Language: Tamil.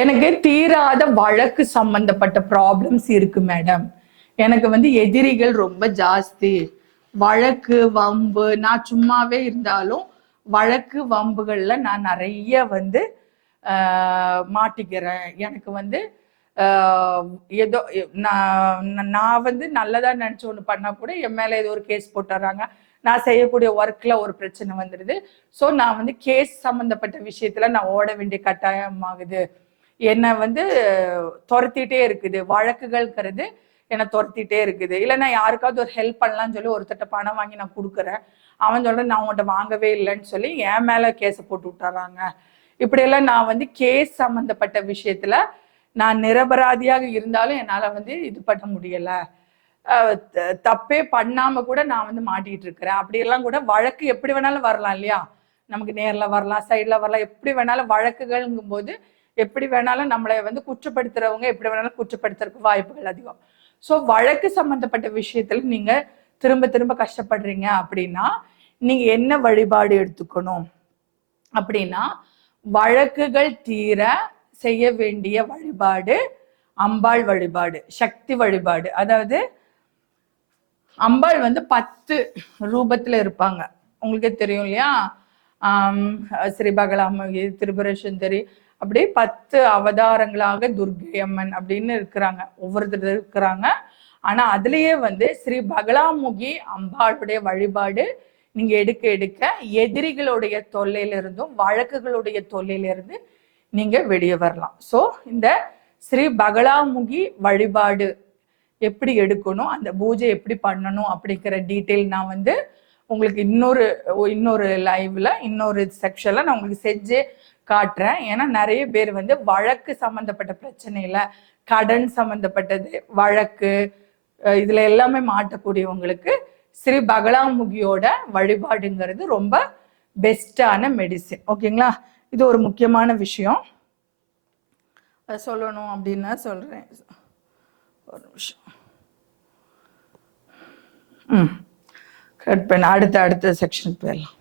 எனக்கு தீராத வழக்கு சம்பந்தப்பட்ட ப்ராப்ளம்ஸ் இருக்கு மேடம் எனக்கு வந்து எதிரிகள் ரொம்ப ஜாஸ்தி. வழக்கு வம்பு நான் சும்மாவே இருந்தாலும் வழக்கு வம்புகள்ல நான் நிறைய வந்து மாட்டிக்கிறேன். எனக்கு வந்து ஏதோ நான் நான் வந்து நல்லதா நினச்சி ஒன்று பண்ணால் கூட என் மேலே ஏதோ ஒரு கேஸ் போட்டுறாங்க. நான் செய்யக்கூடிய ஒர்க்கில் ஒரு பிரச்சனை வந்துடுது ஸோ நான் வந்து கேஸ் சம்மந்தப்பட்ட விஷயத்தில் நான் ஓட வேண்டிய கட்டாயமாகுது. என்னை வந்து துரத்திட்டே இருக்குது. வழக்குகள்ங்கிறது என்னை துரத்திட்டே இருக்குது. இல்லை நான் யாருக்காவது ஒரு ஹெல்ப் பண்ணலாம்னு சொல்லி ஒருத்தட்ட பணம் வாங்கி நான் கொடுக்குறேன். அவன் சொல்ற நான் உன்கிட்ட வாங்கவே இல்லைன்னு சொல்லி என் மேலே கேஸை போட்டு விட்டுறாங்க. இப்படியெல்லாம் நான் வந்து கேஸ் சம்மந்தப்பட்ட விஷயத்தில் நான் நிரபராதியாக இருந்தாலும் என்னால் வந்து இது பண்ண முடியலை. த- தப்பே பண்ணாமல் கூட நான் வந்து மாட்டிகிட்டு இருக்கிறேன். அப்படியெல்லாம் கூட வழக்கு எப்படி வேணாலும் வரலாம் இல்லையா? நமக்கு நேரில் வரலாம் சைடில் வரலாம். எப்படி வேணாலும் வழக்குகள்ங்கும் போது எப்படி வேணாலும் நம்மளை வந்து குற்றப்படுத்துறவங்க எப்படி வேணாலும் குற்றப்படுத்துறதுக்கு வாய்ப்புகள் அதிகம். ஸோ வழக்கு சம்மந்தப்பட்ட விஷயத்துல நீங்க திரும்ப திரும்ப கஷ்டப்படுறீங்க அப்படின்னா நீங்க என்ன வழிபாடு எடுத்துக்கணும்? அப்படின்னா வழக்குகள் தீர செய்ய வேண்டிய வழிபாடு அம்பாள் வழிபாடு சக்தி வழிபாடு. அதாவது அம்பாள் வந்து பத்து ரூபத்துல இருப்பாங்க. உங்களுக்கே தெரியும் இல்லையா? ஸ்ரீபகலாமுகி ஸ்ரீ அப்படியே திரிபுர சுந்தரி பத்து அவதாரங்களாக துர்கை அம்மன் அப்படின்னு இருக்கிறாங்க. ஒவ்வொருத்தர் இருக்கிறாங்க. ஆனா அதுலயே வந்து ஸ்ரீ பகலாமுகி அம்பாளுடைய வழிபாடு நீங்க எடுக்க எடுக்க எதிரிகளுடைய தொல்லையிலிருந்தும் வழக்குகளுடைய தொல்லையிலிருந்து நீங்க வெளியே வரலாம். ஸோ இந்த ஸ்ரீ பகலாமுகி வழிபாடு எப்படி எடுக்கணும் அந்த பூஜை எப்படி பண்ணணும் அப்படிங்கிற டீட்டெயில் நான் வந்து உங்களுக்கு இன்னொரு இன்னொரு லைவ்ல இன்னொரு செக்ஷன்ல நான் உங்களுக்கு செஞ்சு காட்டுறேன். ஏன்னா நிறைய பேர் வந்து வழக்கு சம்பந்தப்பட்ட பிரச்சனையில கடன் சம்பந்தப்பட்டது வழக்கு இதுல எல்லாமே மாட்டக்கூடியவங்களுக்கு ஸ்ரீ பகலாமுகியோட வழிபாடுங்கிறது ரொம்ப பெஸ்டான மெடிசின் ஓகேங்களா? இது ஒரு முக்கியமான விஷயம். சொல்லணும் அப்படின்னா சொல்றேன். ஒரு நிமிஷம். ம். கட் பண்ண அடுத்த அடுத்த செக்ஷனுக்கு போயிடலாம்.